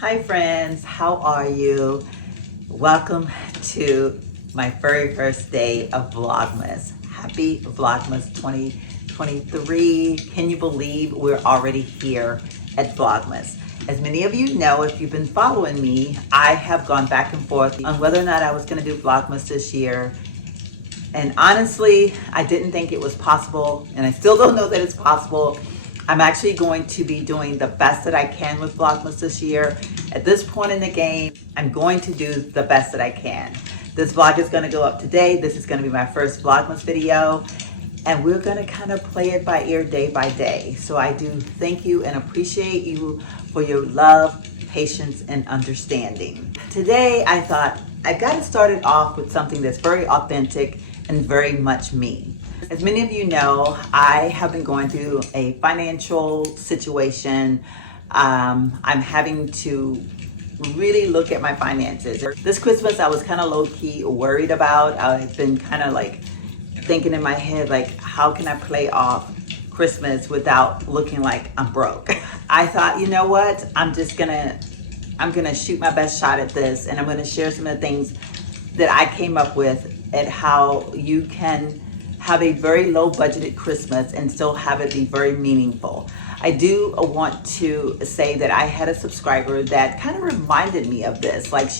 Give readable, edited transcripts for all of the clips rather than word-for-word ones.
Hi friends, how are you? Welcome to my very first day of Vlogmas. Happy Vlogmas 2023. Can you believe we're already here at Vlogmas? As many of you know, if you've been following me, I have gone back and forth on whether or not I was going to do Vlogmas this year. And honestly, I didn't think it was possible, and I still don't know that it's possible. I'm actually going to be doing the best that I can with Vlogmas this year. At this point in the game, I'm going to do the best that I can. This vlog is going to go up today. This is going to be my first Vlogmas video, and we're going to kind of play it by ear day by day. So I do thank you and appreciate you for your love, patience, and understanding. Today, I thought I got to start it off with something that's very authentic and very much me. As many of you know, I have been going through a financial situation. I'm having to really look at my finances. This Christmas, I was kind of low-key worried about. I've been kind of like thinking in my head, like, how can I play off Christmas without looking like I'm broke? I thought, you know what? I'm gonna shoot my best shot at this, and I'm gonna share some of the things that I came up with at how you can have a very low budgeted Christmas and still have it be very meaningful. I do want to say that I had a subscriber that kind of reminded me of this. Like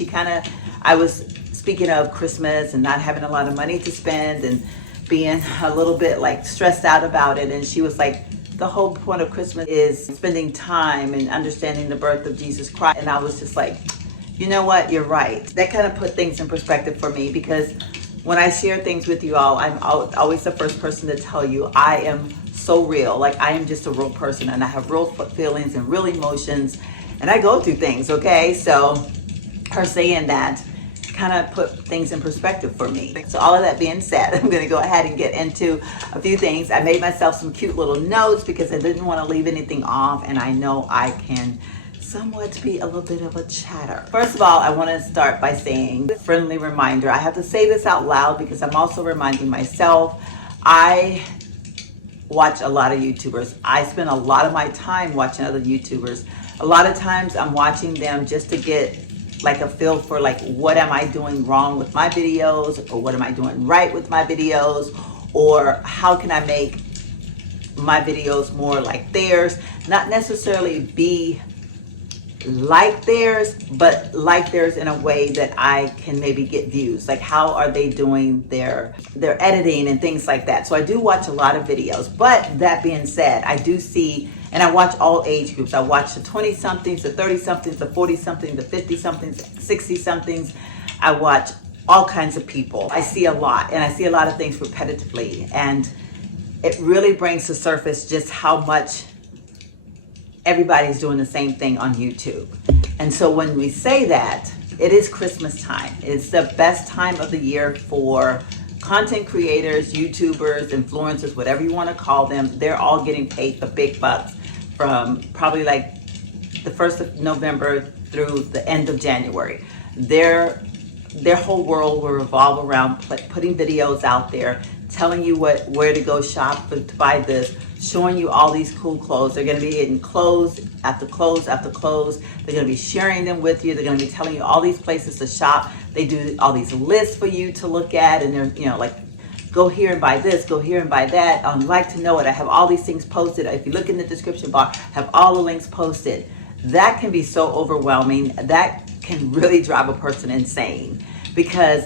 I was speaking of Christmas and not having a lot of money to spend and being a little bit like stressed out about it. And she was like, the whole point of Christmas is spending time and understanding the birth of Jesus Christ. And I was just like, you know what, you're right. That kind of put things in perspective for me, because when I share things with you all, I'm always the first person to tell you I am so real. Like, I am just a real person, and I have real feelings and real emotions, and I go through things, okay? So her saying that kind of put things in perspective for me. So all of that being said, I'm going to go ahead and get into a few things. I made myself some cute little notes because I didn't want to leave anything off, and I know I can somewhat be a little bit of a chatter. First of all, I want to start by saying, friendly reminder. I have to say this out loud because I'm also reminding myself. I watch a lot of YouTubers. I spend a lot of my time watching other YouTubers. A lot of times I'm watching them just to get like a feel for like, what am I doing wrong with my videos, or what am I doing right with my videos, or how can I make my videos more like theirs? Not necessarily be like theirs, but like theirs in a way that I can maybe get views. Like, how are they doing their editing and things like that. So I do watch a lot of videos. But that being said, I do see, and I watch all age groups. I watch the 20-somethings, the 30-somethings, the 40-somethings, the 50-somethings, 60-somethings. I watch all kinds of people. I see a lot, and I see a lot of things repetitively. And it really brings to surface just how much everybody's doing the same thing on YouTube. And so when we say that, it is Christmas time. It's the best time of the year for content creators, YouTubers, influencers, whatever you want to call them. They're all getting paid the big bucks from probably like the 1st of November through the end of January. Their whole world will revolve around putting videos out there, telling you where to go shop to buy this, showing you all these cool clothes. They're going to be getting clothes after clothes after clothes. They're going to be sharing them with you. They're going to be telling you all these places to shop. They do all these lists for you to look at, and they're, you know, like, go here and buy this, go here and buy that. Like to know it. I have all these things posted. If you look in the description bar, I have all the links posted. That can be so overwhelming. That can really drive a person insane, because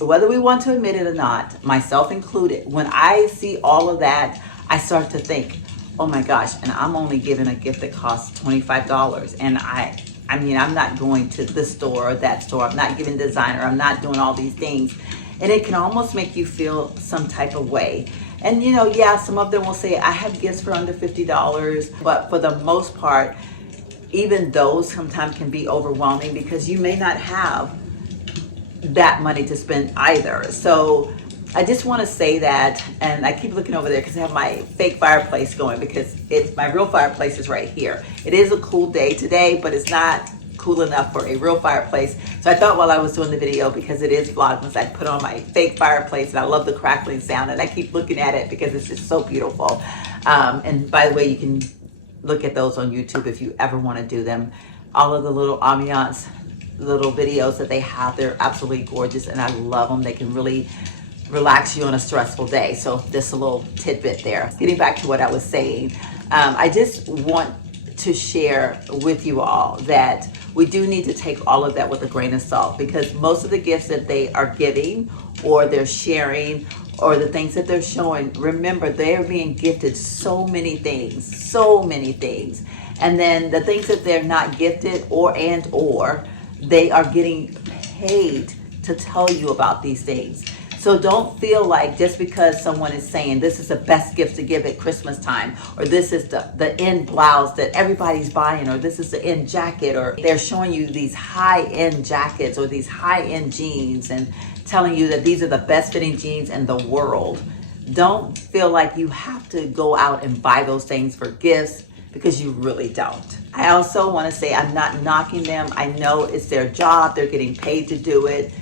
whether we want to admit it or not, myself included, when I see all of that, I start to think, oh my gosh, and I'm only giving a gift that costs $25. And I mean, I'm not going to this store or that store. I'm not giving designer. I'm not doing all these things. And it can almost make you feel some type of way. And you know, yeah, some of them will say, I have gifts for under $50. But for the most part, even those sometimes can be overwhelming, because you may not have that money to spend either. So I just want to say that, and I keep looking over there because I have my fake fireplace going, because my real fireplace is right here. It is a cool day today, but it's not cool enough for a real fireplace. So I thought while I was doing the video, because it is Vlogmas, I'd put on my fake fireplace, and I love the crackling sound, and I keep looking at it because it's just so beautiful. And by the way, you can look at those on YouTube if you ever want to do them. all of the little ambiance, little videos that they have. They're absolutely gorgeous and I love them. They can really relax you on a stressful day. So just a little tidbit there. Getting back to what I was saying, I just want to share with you all that we do need to take all of that with a grain of salt, because most of the gifts that they are giving or they're sharing or the things that they're showing, remember, they are being gifted so many things. And then the things that they're not gifted or they are getting paid to tell you about these things. So don't feel like just because someone is saying this is the best gift to give at Christmas time, or this is the end blouse that everybody's buying, or this is the end jacket, or they're showing you these high-end jackets or these high-end jeans and telling you that these are the best fitting jeans in the world. Don't feel like you have to go out and buy those things for gifts, because you really don't. I also want to say I'm not knocking them. I know it's their job. They're getting paid to do it,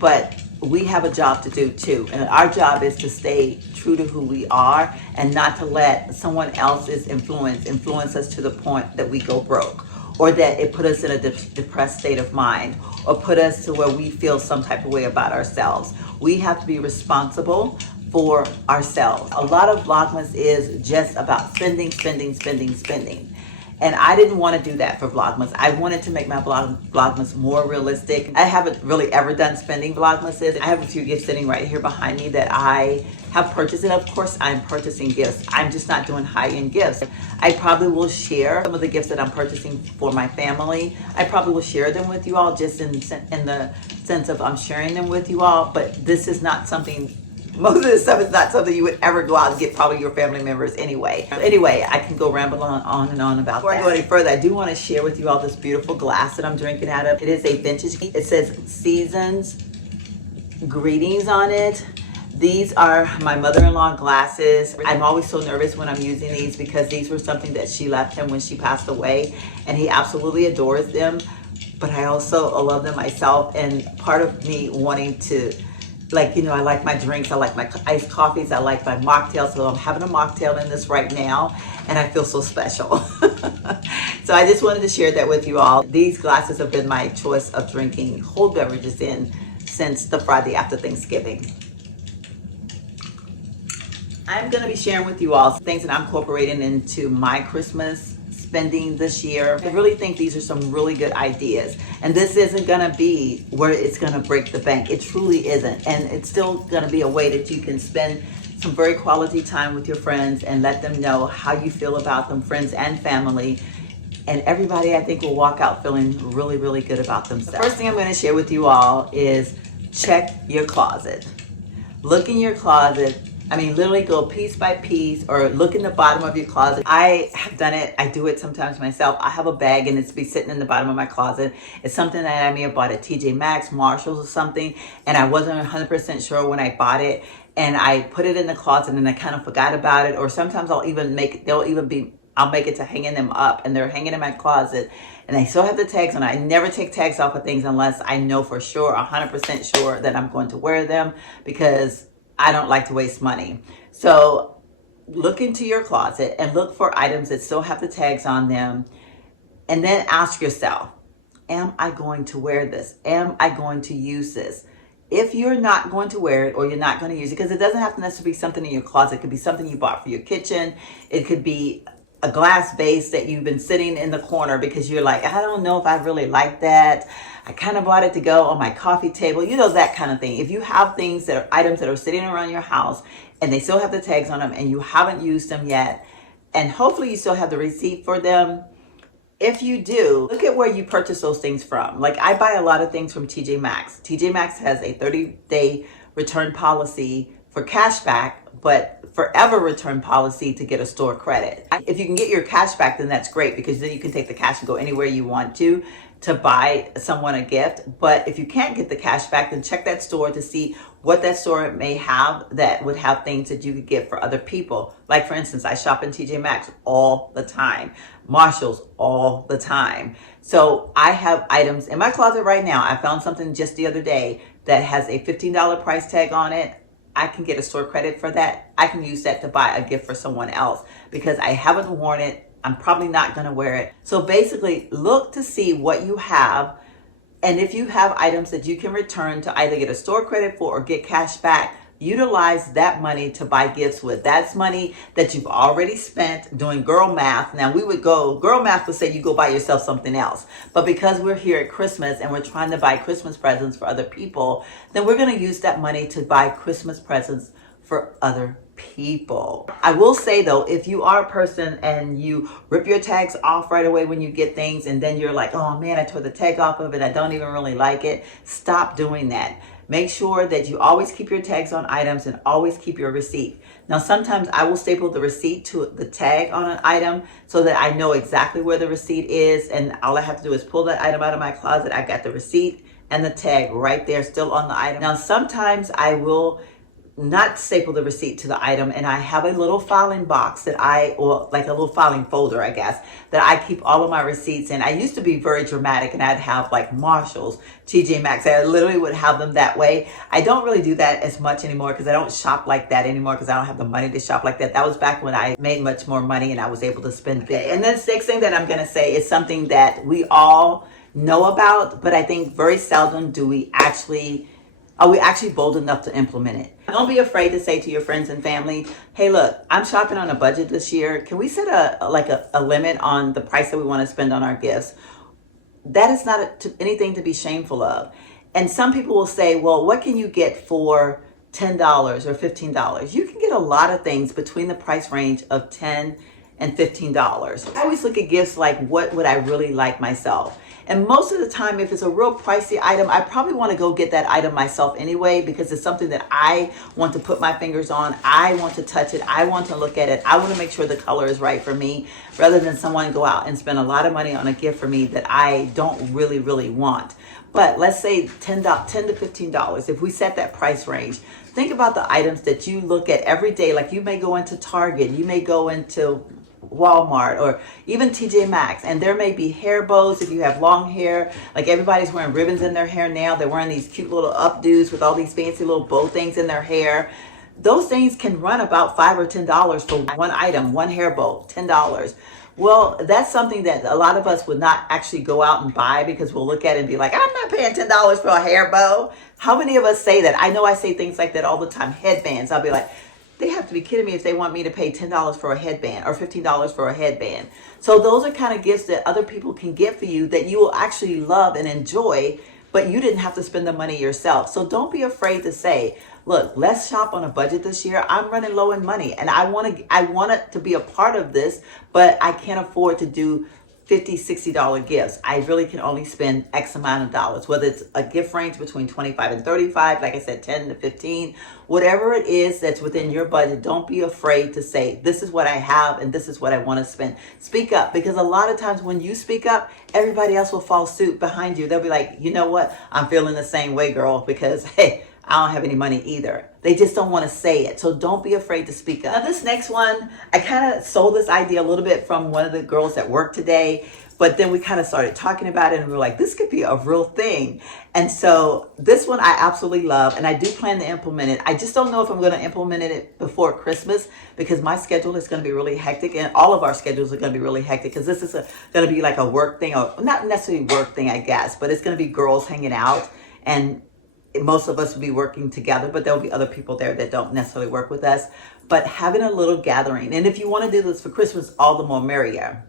but we have a job to do too. And our job is to stay true to who we are and not to let someone else's influence us to the point that we go broke, or that it put us in a depressed state of mind, or put us to where we feel some type of way about ourselves. We have to be responsible for ourselves. A lot of Vlogmas is just about spending. And I didn't want to do that for Vlogmas. I wanted to make my Vlogmas more realistic. I haven't really ever done spending Vlogmases. I have a few gifts sitting right here behind me that I have purchased. And of course, I'm purchasing gifts. I'm just not doing high-end gifts. I probably will share some of the gifts that I'm purchasing for my family. I probably will share them with you all, just in the sense of I'm sharing them with you all. But this is not something, most of this stuff is not something you would ever go out and get probably your family members anyway. Anyway, I can go ramble on and on about that. Before I go any further, I do want to share with you all this beautiful glass that I'm drinking out of. It is a vintage. It says Seasons Greetings on it. These are my mother-in-law glasses. I'm always so nervous when I'm using these, because these were something that she left him when she passed away, and he absolutely adores them. But I also love them myself, and part of me wanting to, like, you know, I like my drinks, I like my iced coffees, I like my mocktails. So I'm having a mocktail in this right now, and I feel so special. So I just wanted to share that with you all. These glasses have been my choice of drinking cold beverages in since the Friday after Thanksgiving. I'm going to be sharing with you all things that I'm incorporating into my Christmas spending this year. I really think these are some really good ideas, and this isn't going to be where it's going to break the bank. It truly isn't, and it's still going to be a way that you can spend some very quality time with your friends and let them know how you feel about them, friends and family. And everybody, I think, will walk out feeling really, really good about themselves. The first thing I'm going to share with you all is check your closet. Look in your closet. I mean, literally go piece by piece, or look in the bottom of your closet. I have done it. I do it sometimes myself. I have a bag and it's be sitting in the bottom of my closet. It's something that I may have bought at TJ Maxx, Marshalls or something, and I wasn't 100% sure when I bought it, and I put it in the closet and I kind of forgot about it. Or sometimes I'll make it to hanging them up, and they're hanging in my closet and I still have the tags on. I never take tags off of things unless I know for sure, 100% sure, that I'm going to wear them, because I don't like to waste money. So look into your closet and look for items that still have the tags on them, and then ask yourself, am I going to wear this? Am I going to use this? If you're not going to wear it, or you're not going to use it, because it doesn't have to necessarily be something in your closet. It could be something you bought for your kitchen. It could be a glass vase that you've been sitting in the corner because you're like, I don't know if I really like that. I kind of bought it to go on my coffee table, you know, that kind of thing. If you have things that are items that are sitting around your house and they still have the tags on them and you haven't used them yet, and hopefully you still have the receipt for them. If you do, look at where you purchase those things from. Like, I buy a lot of things from TJ Maxx. TJ Maxx has a 30-day return policy for cash back, but forever return policy to get a store credit. If you can get your cash back, then that's great, because then you can take the cash and go anywhere you want to buy someone a gift. But if you can't get the cash back, then check that store to see what that store may have that would have things that you could get for other people. Like, for instance, I shop in TJ Maxx all the time, Marshalls all the time. So I have items in my closet right now. I found something just the other day that has a $15 price tag on it. I can get a store credit for that. I can use that to buy a gift for someone else because I haven't worn it. I'm probably not going to wear it. So basically, look to see what you have. And if you have items that you can return to either get a store credit for or get cash back, utilize that money to buy gifts with. That's money that you've already spent doing girl math. Now girl math would say you go buy yourself something else. But because we're here at Christmas and we're trying to buy Christmas presents for other people, then we're going to use that money to buy Christmas presents for other people. I will say though, if you are a person and you rip your tags off right away when you get things and then you're like, oh man, I tore the tag off of it, I don't even really like it, stop doing that. Make sure that you always keep your tags on items and always keep your receipt. Now, sometimes I will staple the receipt to the tag on an item so that I know exactly where the receipt is. And all I have to do is pull that item out of my closet. I got the receipt and the tag right there still on the item. Now, sometimes I will not staple the receipt to the item, and I have a little filing box or like a little filing folder, I guess, that I keep all of my receipts in. I used to be very dramatic and I'd have like Marshalls, TJ Maxx. I literally would have them that way. I don't really do that as much anymore because I don't shop like that anymore because I don't have the money to shop like that. That was back when I made much more money and I was able to spend big. And then the next thing that I'm going to say is something that we all know about, but I think very seldom are we actually bold enough to implement it. Don't be afraid to say to your friends and family, hey, look, I'm shopping on a budget this year. Can we set a limit on the price that we want to spend on our gifts? That is not anything to be shameful of. And some people will say, well, what can you get for $10 or $15? You can get a lot of things between the price range of $10 and $15. I always look at gifts like, what would I really like myself? And most of the time, if it's a real pricey item, I probably want to go get that item myself anyway, because it's something that I want to put my fingers on. I want to touch it. I want to look at it. I want to make sure the color is right for me, rather than someone go out and spend a lot of money on a gift for me that I don't really, really want. But let's say $10 to $15. If we set that price range, think about the items that you look at every day. Like you may go into Target, you may go into Walmart or even TJ Maxx, and there may be hair bows if you have long hair. Like everybody's wearing ribbons in their hair now. They're wearing these cute little updos with all these fancy little bow things in their hair. Those things can run about $5 or $10 for one item, one hair bow, $10. Well, that's something that a lot of us would not actually go out and buy, because we'll look at it and be like, I'm not paying $10 for a hair bow. How many of us say that? I know I say things like that all the time. Headbands. I'll be like, they have to be kidding me if they want me to pay $10 for a headband or $15 for a headband. So those are kind of gifts that other people can get for you that you will actually love and enjoy, but you didn't have to spend the money yourself. So don't be afraid to say, look, let's shop on a budget this year. I'm running low in money and I want it to be a part of this, but I can't afford to do $50, $60 gifts. I really can only spend X amount of dollars, whether it's a gift range between 25 and 35, like I said, 10 to 15, whatever it is that's within your budget. Don't be afraid to say, this is what I have and this is what I want to spend. Speak up, because a lot of times when you speak up, everybody else will follow suit behind you. They'll be like, you know what? I'm feeling the same way, girl, because hey, I don't have any money either. They just don't want to say it. So don't be afraid to speak up. Now this next one, I kind of sold this idea a little bit from one of the girls at work today, but then we kind of started talking about it and we were like, this could be a real thing. And so this one I absolutely love, and I do plan to implement it. I just don't know if I'm going to implement it before Christmas, because my schedule is going to be really hectic, and all of our schedules are going to be really hectic, because this is going to be like a work thing, or not necessarily work thing, I guess, but it's going to be girls hanging out, and most of us will be working together, but there'll be other people there that don't necessarily work with us. But having a little gathering, and if you want to do this for Christmas, all the more merrier.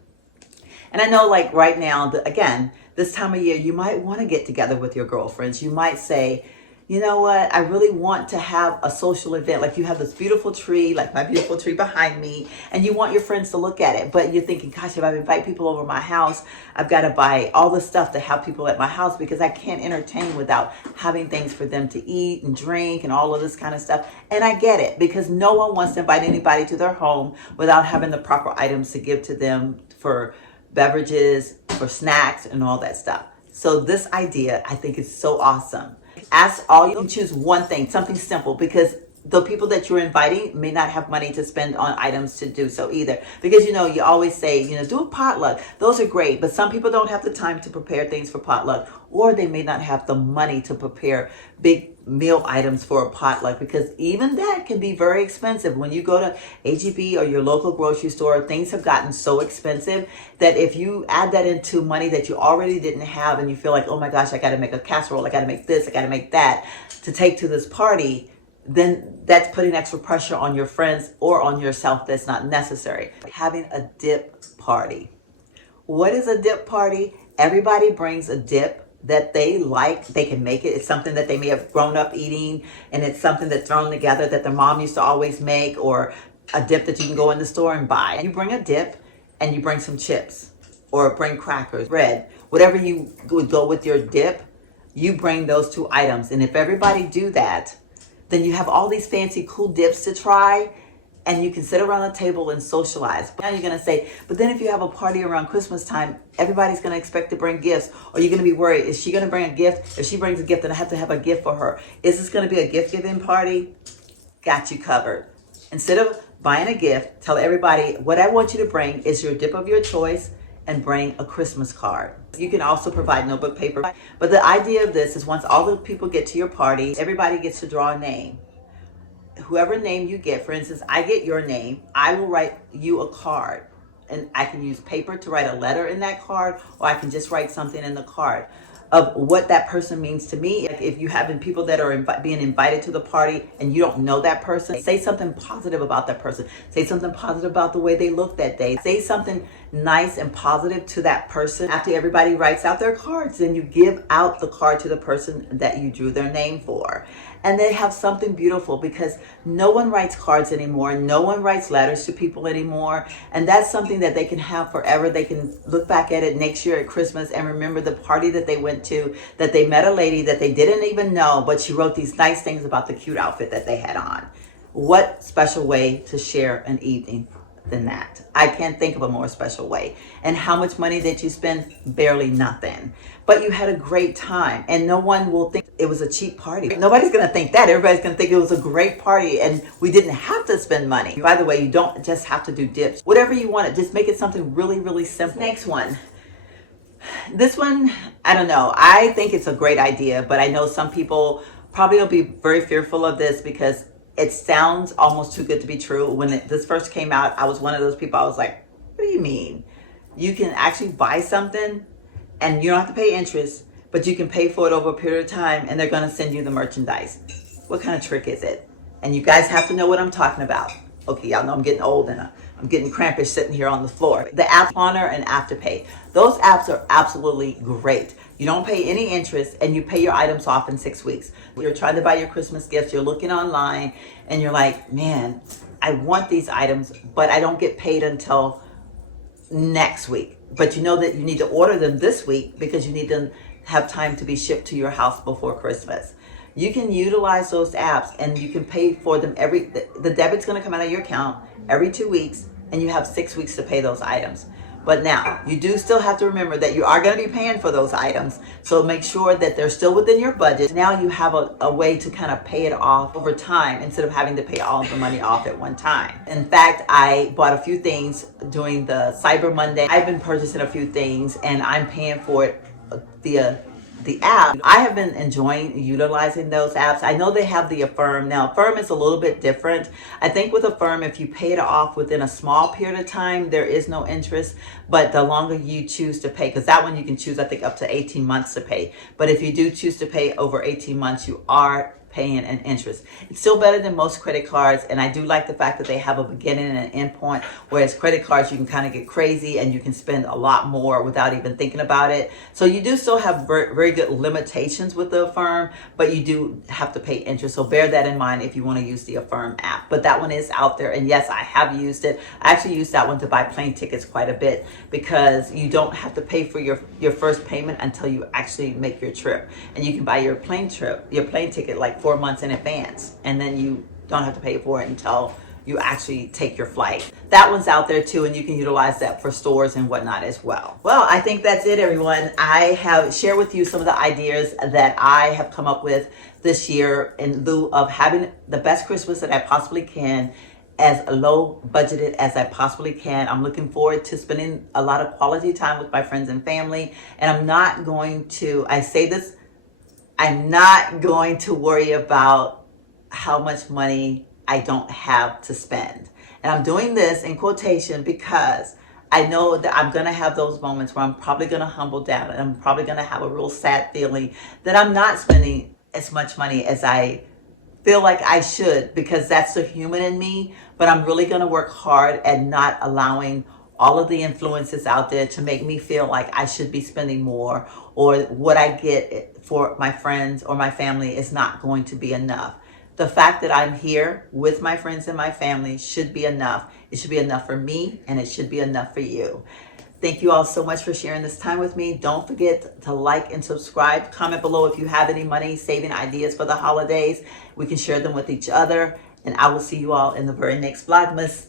And I know, like right now, again, this time of year, you might want to get together with your girlfriends. You might say, you know what, I really want to have a social event. Like you have this beautiful tree, like my beautiful tree behind me, and you want your friends to look at it. But you're thinking, gosh, if I invite people over my house, I've got to buy all the stuff to have people at my house, because I can't entertain without having things for them to eat and drink and all of this kind of stuff. And I get it, because no one wants to invite anybody to their home without having the proper items to give to them for beverages, for snacks, and all that stuff. So this idea, I think, is so awesome. Ask all, you can choose one thing, something simple, because the people that you're inviting may not have money to spend on items to do so either. Because, you always say, do a potluck. Those are great, but some people don't have the time to prepare things for potluck, or they may not have the money to prepare big meal items for a potluck, because even that can be very expensive. When you go to HEB or your local grocery store, things have gotten so expensive that if you add that into money that you already didn't have, and you feel like, oh my gosh, I got to make a casserole, I got to make this, I got to make that to take to this party, then that's putting extra pressure on your friends or on yourself that's not necessary. Having a dip party. What is a dip party? Everybody brings a dip that they like. They can make it. It's something that they may have grown up eating, and it's something that's thrown together that their mom used to always make, or a dip that you can go in the store and buy. And you bring a dip, and you bring some chips, or bring crackers, bread, whatever you would go with your dip, you bring those two items. And if everybody do that, then you have all these fancy cool dips to try, and you can sit around the table and socialize. Now you're gonna say, but then if you have a party around Christmas time, everybody's gonna expect to bring gifts, or you're gonna be worried, is she gonna bring a gift? If she brings a gift, then I have to have a gift for her. Is this gonna be a gift giving party? Got you covered. Instead of buying a gift, tell everybody, what I want you to bring is your dip of your choice, and bring a Christmas card. You can also provide notebook paper. But the idea of this is, once all the people get to your party, everybody gets to draw a name. Whoever name you get, for instance, I get your name, I will write you a card. And I can use paper to write a letter in that card, or I can just write something in the card of what that person means to me. If you have people that are being invited to the party and you don't know that person, say something positive about that person. Say something positive about the way they look that day. Say something nice and positive to that person. After everybody writes out their cards, then you give out the card to the person that you drew their name for. And they have something beautiful, because no one writes cards anymore. No one writes letters to people anymore. And that's something that they can have forever. They can look back at it next year at Christmas and remember the party that they went to, that they met a lady that they didn't even know, but she wrote these nice things about the cute outfit that they had on. What special way to share an evening than that? I can't think of a more special way. And how much money did you spend? Barely nothing. But you had a great time, and no one will think it was a cheap party. Nobody's gonna think that. Everybody's gonna think it was a great party and we didn't have to spend money. By the way, you don't just have to do dips. Whatever you want, just make it something really, really simple. Next one. This one, I don't know. I think it's a great idea, but I know some people probably will be very fearful of this, because it sounds almost too good to be true. When this first came out, I was one of those people. I was like, what do you mean? You can actually buy something and you don't have to pay interest, but you can pay for it over a period of time, and they're going to send you the merchandise. What kind of trick is it? And you guys have to know what I'm talking about. Okay, y'all know I'm getting old and I'm getting crampish sitting here on the floor. The app Klarna and Afterpay. Those apps are absolutely great. You don't pay any interest, and you pay your items off in 6 weeks. You're trying to buy your Christmas gifts, you're looking online, and you're like, man, I want these items, but I don't get paid until next week. But you know that you need to order them this week, because you need to have time to be shipped to your house before Christmas. You can utilize those apps, and you can pay for them the debit's going to come out of your account every 2 weeks, and you have 6 weeks to pay those items. But now, you do still have to remember that you are going to be paying for those items. So make sure that they're still within your budget. Now you have a way to kind of pay it off over time, instead of having to pay all of the money off at one time. In fact, I bought a few things during the Cyber Monday. I've been purchasing a few things, and I'm paying for it via the app. I have been enjoying utilizing those apps. I know they have the Affirm. Now, Affirm is a little bit different. I think with Affirm, if you pay it off within a small period of time, there is no interest. But the longer you choose to pay, because that one you can choose, I think, up to 18 months to pay. But if you do choose to pay over 18 months, you are paying an interest. It's still better than most credit cards, and I do like the fact that they have a beginning and an end point, whereas credit cards, you can kind of get crazy and you can spend a lot more without even thinking about it. So you do still have very, very good limitations with the Affirm, but you do have to pay interest. So bear that in mind if you want to use the Affirm app. But that one is out there, and yes, I have used it. I actually used that one to buy plane tickets quite a bit, because you don't have to pay for your first payment until you actually make your trip. And you can buy your plane ticket like 4 months in advance, and then you don't have to pay for it until you actually take your flight. That one's out there too, and you can utilize that for stores and whatnot as well. Well, I think that's it, everyone. I have shared with you some of the ideas that I have come up with this year in lieu of having the best Christmas that I possibly can, as low budgeted as I possibly can. I'm looking forward to spending a lot of quality time with my friends and family, and I'm not going to, I say this, I'm not going to worry about how much money I don't have to spend. And I'm doing this in quotation because I know that I'm going to have those moments where I'm probably going to humble down, and I'm probably going to have a real sad feeling that I'm not spending as much money as I feel like I should, because that's the human in me. But I'm really going to work hard at not allowing all of the influences out there to make me feel like I should be spending more, or what I get for my friends or my family is not going to be enough. The fact that I'm here with my friends and my family should be enough. It should be enough for me, and it should be enough for you. Thank you all so much for sharing this time with me. Don't forget to like and subscribe. Comment below if you have any money saving ideas for the holidays. We can share them with each other. And I will see you all in the very next Vlogmas.